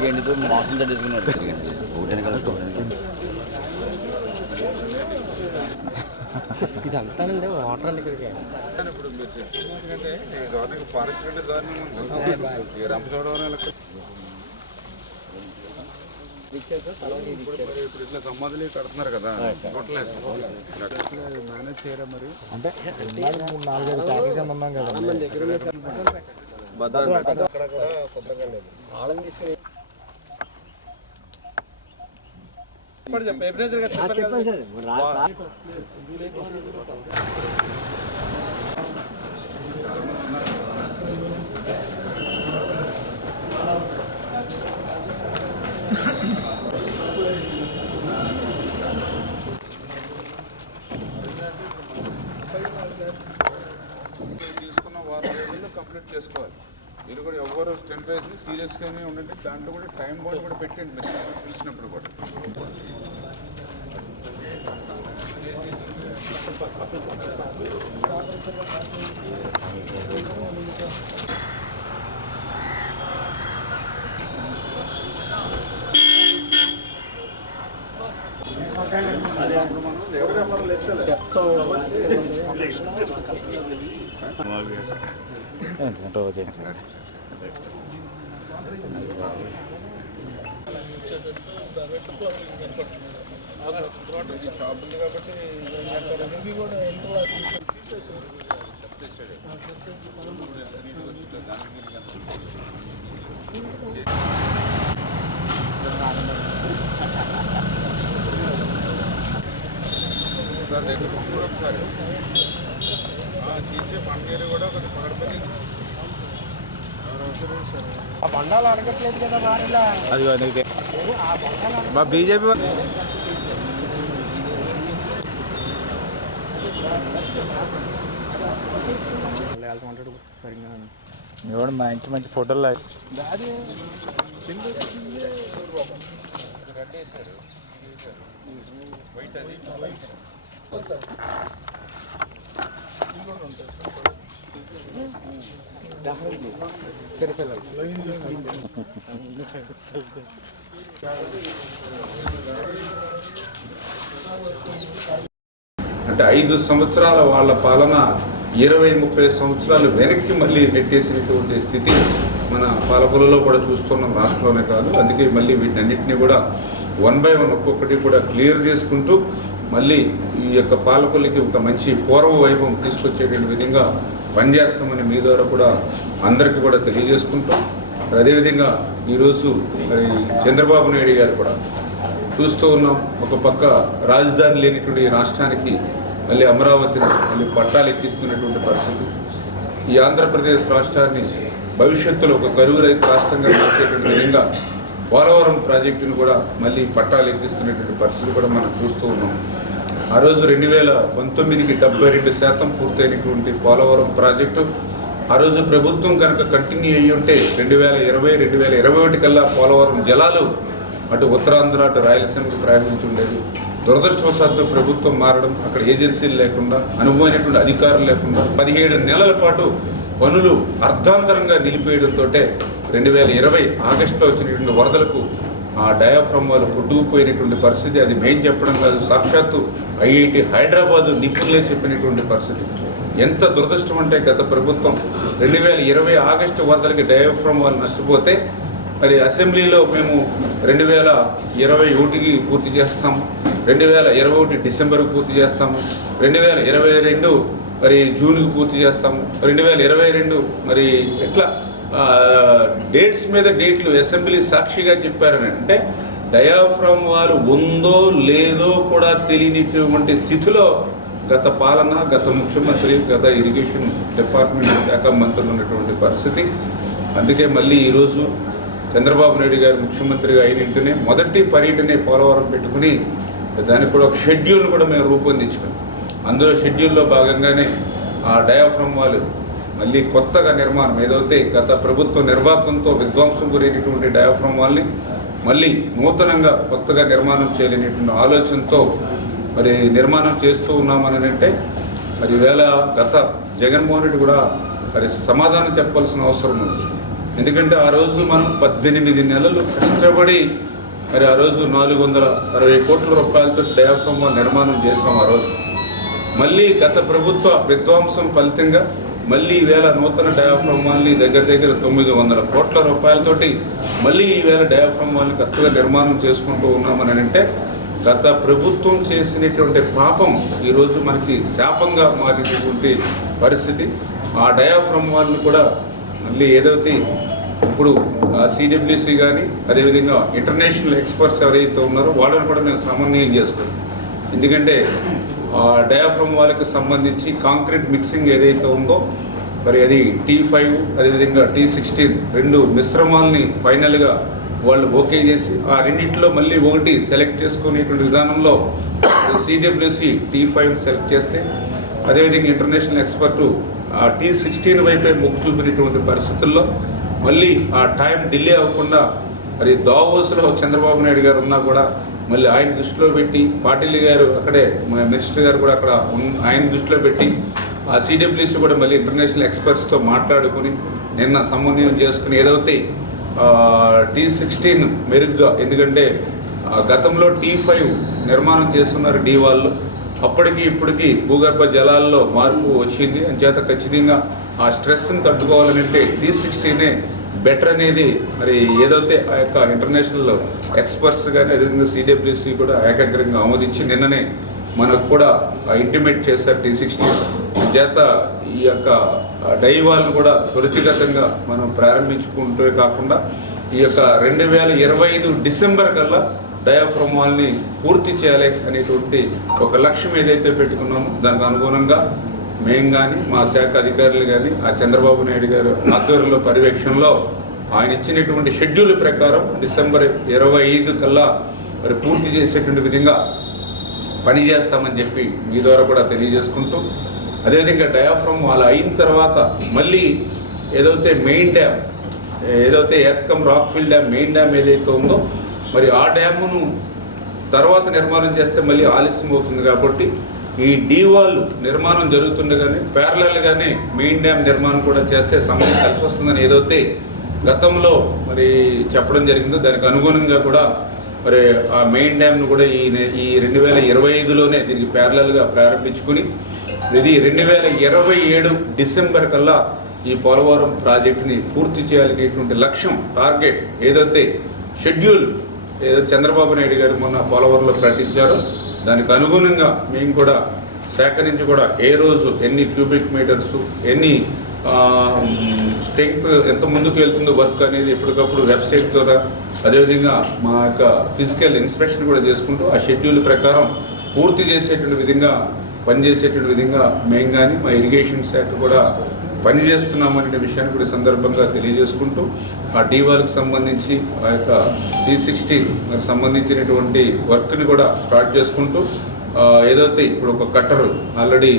మోసం చేసుకున్నాడు ఇది అంతానండి వాటర్ అండి ఇక్కడికి. ఇప్పుడు మీరు చెప్తున్నట్టుకంటే గవర్నమెంట్ ఫారెస్ట్ కంటే దారుణంగా రంపచోడవరం ఇప్పుడు ఇట్లా సమాధులు కడుతున్నారు కదా, మేనేజ్ చేయరా మరి? అంటే చెప్పండి సార్. తీసుకున్న వారం కంప్లీట్ చేసుకోవాలి. మీరు కూడా ఎవరు 10 days సీరియస్గానే ఉండండి. దాంట్లో కూడా టైం బాండ్ కూడా పెట్టండి మీరు పిలిచినప్పుడు కూడా. షాప్ ఉంది కాబట్టి ఒకసారి తీసే పండుగలు కూడా కొంచెం పగడపడి బండాలు అడగట్లేదు కదా వారిలా. మా బీజేపీ ఎవడు మంచి మంచి ఫోటోలు అంటే 5 సంవత్సరాల వాళ్ళ పాలన 20-30 సంవత్సరాలు వెనక్కి మళ్ళీ నెట్టేసినటువంటి స్థితి మన పాలకులలో కూడా చూస్తున్నాం, రాష్ట్రంలోనే కాదు. అందుకే మళ్ళీ వీటన్నిటిని కూడా 1 by 1 ఒక్కొక్కటి కూడా క్లియర్ చేసుకుంటూ మళ్ళీ ఈ యొక్క పాలకులకి ఒక మంచి పూర్వ వైభవం తీసుకొచ్చేటువంటి విధంగా పనిచేస్తామని మీ ద్వారా కూడా అందరికీ కూడా తెలియజేసుకుంటాం. అదేవిధంగా ఈరోజు మరి చంద్రబాబు నాయుడు గారు కూడా చూస్తూ ఉన్నాం. ఒక పక్క రాజధాని లేనిటువంటి రాష్ట్రానికి మళ్ళీ అమరావతిని మళ్ళీ పట్టాలు ఎక్కిస్తున్నటువంటి పరిస్థితి. ఈ ఆంధ్రప్రదేశ్ రాష్ట్రాన్ని భవిష్యత్తులో ఒక కరువు రైతు రాష్ట్రంగా మార్చేటువంటి విధంగా పోలవరం ప్రాజెక్టును కూడా మళ్ళీ పట్టాలు ఎక్కిస్తున్నటువంటి పరిస్థితి కూడా మనం చూస్తూ ఉన్నాం. ఆ రోజు 2019కి 72% పూర్తయినటువంటి పోలవరం ప్రాజెక్టు ఆ రోజు ప్రభుత్వం కనుక కంటిన్యూ అయ్యి ఉంటే 2020-2021 కల్లా పోలవరం జలాలు అటు ఉత్తరాంధ్ర అటు రాయలసీమకు ప్రయాణించి ఉండేది. దురదృష్టవశాత్తు ప్రభుత్వం మారడం, అక్కడ ఏజెన్సీలు లేకుండా, అనుభవమైనటువంటి అధికారులు లేకుండా 17 నెలల పాటు పనులు అర్ధాంతరంగా నిలిపేయడంతో 2020 ఆగస్టులో వచ్చినటువంటి వరదలకు ఆ డయాఫ్రమ్ వాళ్ళు కొట్టుకుపోయినటువంటి పరిస్థితి. అది మేము చెప్పడం కాదు, సాక్షాత్తు ఐఐటి హైదరాబాదు నిపుణులే చెప్పినటువంటి పరిస్థితి. ఎంత దురదృష్టం అంటే గత ప్రభుత్వం 2020 ఆగస్టు వరదలకి డయాఫ్రమ్ వాళ్ళు నష్టపోతే మరి అసెంబ్లీలో మేము 2021కి పూర్తి చేస్తాము, 2021 డిసెంబర్కి పూర్తి చేస్తాము, 2022 మరి జూన్కి పూర్తి చేస్తాము, 2022 మరి ఎట్లా డేట్స్ మీద డేట్లు అసెంబ్లీ సాక్షిగా చెప్పారని అంటే డయాఫ్రమ్ వారు ఉందో లేదో కూడా తెలియనిటువంటి స్థితిలో గత పాలన, గత ముఖ్యమంత్రి, గత ఇరిగేషన్ డిపార్ట్మెంట్ శాఖ మంత్రులు ఉన్నటువంటి పరిస్థితి. అందుకే మళ్ళీ ఈరోజు చంద్రబాబు నాయుడు గారు ముఖ్యమంత్రిగా అయినంటేనే మొదటి పర్యటనే పోలవరం పెట్టుకుని దానికి కూడా ఒక షెడ్యూల్ను కూడా మేము రూపొందించుకున్నాం. అందులో షెడ్యూల్లో భాగంగానే ఆ డయాఫ్రమ్ వాళ్ళు మళ్ళీ కొత్తగా నిర్మాణం ఏదైతే గత ప్రభుత్వ నిర్వాహకంతో విధ్వంసం గురైనటువంటి డయాఫ్రమ్ వాళ్ళని మళ్ళీ నూతనంగా కొత్తగా నిర్మాణం చేయలేనటువంటి ఆలోచనతో మరి నిర్మాణం చేస్తూ ఉన్నామని అంటే మరి వేళ గత జగన్మోహన్ రెడ్డి కూడా మరి సమాధానం చెప్పాల్సిన అవసరం ఉంది. ఎందుకంటే ఆ రోజు మనం 18 నెలలు కష్టపడి మరి ఆ రోజు 460 కోట్ల రూపాయలతో డయాఫ్రమ్ వాల్ నిర్మాణం చేస్తాం. ఆ రోజు మళ్ళీ గత ప్రభుత్వ విధ్వంసం ఫలితంగా మళ్ళీ ఈవేళ నూతన డయాఫ్రమ్ వాల్ని దగ్గర 900 కోట్ల రూపాయలతోటి మళ్ళీ ఈవేళ డయాఫ్రమ్ వాల్ని కొత్తగా నిర్మాణం చేసుకుంటూ ఉన్నామని అంటే గత ప్రభుత్వం చేసినటువంటి పాపం ఈరోజు మనకి శాపంగా మారినటువంటి పరిస్థితి. ఆ డయాఫ్రమ్ వాల్ని కూడా మళ్ళీ ఏదైతే ఇప్పుడు సిడబ్ల్యూసి కానీ అదేవిధంగా ఇంటర్నేషనల్ ఎక్స్పర్ట్స్ ఎవరైతే ఉన్నారో వాళ్ళని కూడా మేము సమన్వయం చేసుకోవాలి. ఎందుకంటే డయాఫ్రమ్ వాళ్ళకి సంబంధించి కాంక్రీట్ మిక్సింగ్ ఏదైతే ఉందో మరి అది T5 అదేవిధంగా T16 రెండు మిశ్రమాలని ఫైనల్గా వాళ్ళు ఓకే చేసి ఆ రెండింటిలో మళ్ళీ ఒకటి సెలెక్ట్ చేసుకునేటువంటి విధానంలో సిడబ్ల్యూసి T5 సెలెక్ట్ చేస్తే అదేవిధంగా ఇంటర్నేషనల్ ఎక్స్పర్టు ఆ T16 వైపే మొగ్గు చూపినటువంటి పరిస్థితుల్లో మళ్ళీ ఆ టైం డిలే అవ్వకుండా మరి దావోస్లో చంద్రబాబు నాయుడు గారు ఉన్నా కూడా మళ్ళీ ఆయన దృష్టిలో పెట్టి పాటిల్ గారు అక్కడే మినిస్టర్ గారు కూడా అక్కడ ఆయన దృష్టిలో పెట్టి ఆ సిడబ్ల్యూసి కూడా మళ్ళీ ఇంటర్నేషనల్ ఎక్స్పర్ట్స్తో మాట్లాడుకుని నిన్న సమన్వయం చేసుకుని ఏదైతే T16 మెరుగ్గా, ఎందుకంటే గతంలో T5 నిర్మాణం చేస్తున్నారు డి వాళ్ళు, అప్పటికి ఇప్పటికీ భూగర్భ జలాల్లో మార్పు వచ్చింది. అంచేత ఖచ్చితంగా ఆ స్ట్రెస్ని తట్టుకోవాలంటే T16 బెటర్ అనేది మరి ఏదైతే ఆ యొక్క ఇంటర్నేషనల్ ఎక్స్పర్ట్స్ కానీ అదేవిధంగా సిడబ్ల్యూసి కూడా ఏకాగ్రంగా ఆమోదించి నిన్ననే మనకు కూడా ఇంటిమేట్ చేశారు T16. చేత ఈ యొక్క డైవాల్ను కూడా త్వరితగతంగా మనం ప్రారంభించుకుంటే కాకుండా ఈ యొక్క 2025 డిసెంబర్ కల్లా డయాఫ్రమ్ వాల్ని పూర్తి చేయాలి అనేటువంటి ఒక లక్ష్యం ఏదైతే పెట్టుకున్నామో దానికి అనుగుణంగా మేము కానీ మా శాఖ అధికారులు కానీ ఆ చంద్రబాబు నాయుడు గారు ఆధ్వర్యంలో పర్యవేక్షణలో ఆయన ఇచ్చినటువంటి షెడ్యూల్ ప్రకారం డిసెంబర్ 25 కల్లా మరి పూర్తి చేసేటువంటి విధంగా పనిచేస్తామని చెప్పి మీ ద్వారా కూడా తెలియజేసుకుంటూ, అదేవిధంగా డయాఫ్రమ్ వాల్ అయిన తర్వాత మళ్ళీ ఏదైతే మెయిన్ డ్యామ్ ఏదైతే ఎర్త్కమ్ రాక్ఫిల్ డ్యామ్ మెయిన్ డ్యామ్ ఏదైతే ఉందో మరి ఆ డ్యామును తర్వాత నిర్మాణం చేస్తే మళ్ళీ ఆలస్యం అవుతుంది. కాబట్టి ఈ డీవాల్ నిర్మాణం జరుగుతుండగానే ప్యారలల్గానే మెయిన్ డ్యామ్ నిర్మాణం కూడా చేస్తే సమయం కలిసి వస్తుందని ఏదైతే గతంలో మరి చెప్పడం జరిగిందో దానికి అనుగుణంగా కూడా మరి ఆ మెయిన్ డ్యామ్ను కూడా ఈ 2025లోనే దీనికి ప్యారలల్గా ప్రారంభించుకుని ఇది 2027 డిసెంబర్ కల్లా ఈ పోలవరం ప్రాజెక్టుని పూర్తి చేయాలనేటువంటి లక్ష్యం, టార్గెట్ ఏదైతే షెడ్యూల్ ఏదో చంద్రబాబు నాయుడు గారు మొన్న పోలవరంలో ప్రకటించారో దానికి అనుగుణంగా మేము కూడా సేకరించి కూడా ఏ రోజు ఎన్ని క్యూబిక్ మీటర్సు ఎన్ని స్ట్రెంగ్త్ ఎంత ముందుకు వెళ్తుందో వర్క్ అనేది ఎప్పటికప్పుడు వెబ్సైట్ ద్వారా అదేవిధంగా మా యొక్క ఫిజికల్ ఇన్స్పెక్షన్ కూడా చేసుకుంటూ ఆ షెడ్యూల్ ప్రకారం పూర్తి చేసేటువంటి విధంగా పనిచేసేటువంటి విధంగా మేము కానీ మా ఇరిగేషన్ శాఖ కూడా పనిచేస్తున్నామనే విషయాన్ని కూడా సందర్భంగా తెలియజేసుకుంటూ ఆ డీవాల్కి సంబంధించి ఆ యొక్క T16 మరి సంబంధించినటువంటి వర్క్ని కూడా స్టార్ట్ చేసుకుంటూ ఏదైతే ఇప్పుడు ఒక కట్టర్ ఆల్రెడీ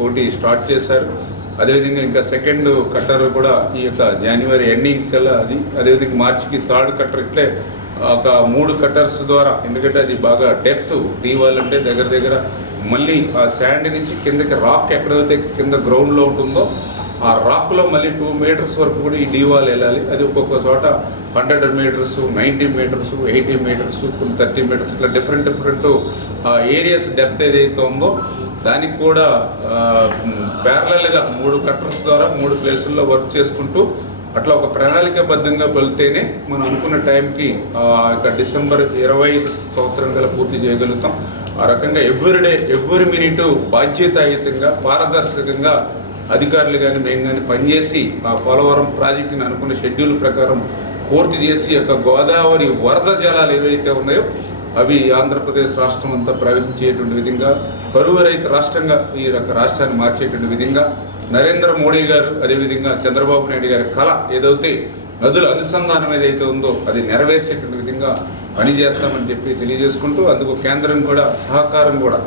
ఒకటి స్టార్ట్ చేశారు, అదేవిధంగా ఇంకా సెకండ్ కట్టర్ కూడా ఈ యొక్క జనవరి ఎండింగ్ కల్లా అది, అదేవిధంగా మార్చికి థర్డ్ కట్టర్ ఇట్లే ఒక 3 కట్టర్స్ ద్వారా, ఎందుకంటే అది బాగా డెప్త్ డీవాల్ అంటే దగ్గర మళ్ళీ ఆ శాండ్ నుంచి కిందకి రాక్ ఎక్కడైతే కింద గ్రౌండ్లో ఉంటుందో ఆ రాక్లో మళ్ళీ 2 మీటర్స్ వరకు కూడా ఈ డీవాల్ వెళ్ళాలి. అది ఒక్కొక్క చోట 100 మీటర్స్ 90 మీటర్స్ 80 మీటర్స్ 30 మీటర్స్ ఇట్లా డిఫరెంట్ ఏరియాస్ డెప్త్ ఏదైతే ఉందో దానికి కూడా ప్యారలల్గా 3 కట్టర్స్ ద్వారా 3 ప్లేసుల్లో వర్క్ చేసుకుంటూ అట్లా ఒక ప్రణాళికాబద్ధంగా వెళ్తేనే మనం అనుకున్న టైంకి డిసెంబర్ 25 సంవత్సరం గల పూర్తి చేయగలుగుతాం. ఆ రకంగా ఎవ్రీడే ఎవ్రీ మినిట్ బాధ్యతాయుతంగా పారదర్శకంగా అధికారులు కానీ మేము కానీ పనిచేసి ఆ పోలవరం ప్రాజెక్టుని అనుకున్న షెడ్యూల్ ప్రకారం పూర్తి చేసి యొక్క గోదావరి వరద జలాలు ఏవైతే ఉన్నాయో అవి ఆంధ్రప్రదేశ్ రాష్ట్రం అంతా ప్రవహించేటువంటి విధంగా కరువు రహిత రాష్ట్రంగా ఈ రాష్ట్రాన్ని మార్చేటువంటి విధంగా నరేంద్ర మోడీ గారు అదేవిధంగా చంద్రబాబు నాయుడు గారి కళ ఏదైతే నదుల అనుసంధానం ఏదైతే ఉందో అది నెరవేర్చేటువంటి విధంగా పనిచేస్తామని చెప్పి తెలియజేసుకుంటూ అందుకు కేంద్రం కూడా సహకారం కూడా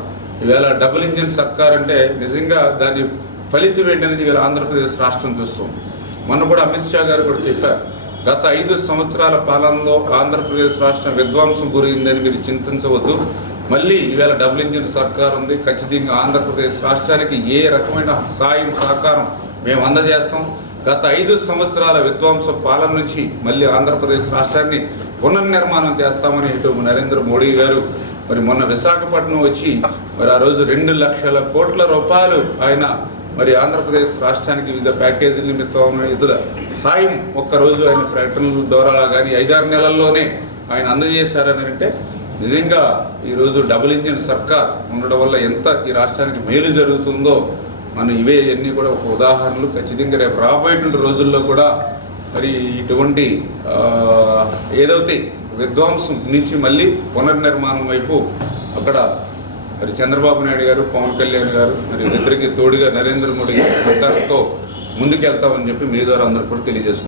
ఈవేళ డబుల్ ఇంజిన్ సర్కార్ అంటే నిజంగా దాని ఫలితం ఏంటనేది ఇవాళ ఆంధ్రప్రదేశ్ రాష్ట్రం చూస్తుంది. మొన్న కూడా అమిత్ షా గారు కూడా చెప్పారు, గత 5 సంవత్సరాల పాలనలో ఆంధ్రప్రదేశ్ రాష్ట్రం విధ్వంసం గురైందని మీరు చింతించవద్దు, మళ్ళీ ఈవేళ డబుల్ ఇంజిన్ సర్కార్ ఉంది, ఖచ్చితంగా ఆంధ్రప్రదేశ్ రాష్ట్రానికి ఏ రకమైన సాయం సహకారం మేము అందజేస్తాం, గత 5 సంవత్సరాల విధ్వంస పాలన నుంచి మళ్ళీ ఆంధ్రప్రదేశ్ రాష్ట్రాన్ని పునర్నిర్మాణం చేస్తామని ఇటు నరేంద్ర మోడీ గారు మరి మొన్న విశాఖపట్నం వచ్చి మరి ఆ రోజు 2 లక్షల కోట్ల రూపాయలు ఆయన మరి ఆంధ్రప్రదేశ్ రాష్ట్రానికి వివిధ ప్యాకేజీల నిమిత్తం ఇతర సాయం ఒక్కరోజు ఆయన ప్రకటనల ద్వారా కానీ 5-6 నెలల్లోనే ఆయన అందజేశారని అంటే నిజంగా ఈరోజు డబుల్ ఇంజిన్ సర్కార్ ఉండడం వల్ల ఎంత ఈ రాష్ట్రానికి మేలు జరుగుతుందో మనం ఇవే అన్నీ కూడా ఒక ఉదాహరణలు. ఖచ్చితంగా రేపు రాబోయేటువంటి రోజుల్లో కూడా మరి ఇటువంటి ఏదైతే విధ్వంసం నుంచి మళ్ళీ పునర్నిర్మాణం వైపు అక్కడ మరి చంద్రబాబు నాయుడు గారు, పవన్ కళ్యాణ్ గారు మరి ఇద్దరికి తోడుగా నరేంద్ర మోడీ గారి సహకారంతో ముందుకెళ్తామని చెప్పి మీ ద్వారా అందరూ కూడా తెలియజేసుకుంటారు.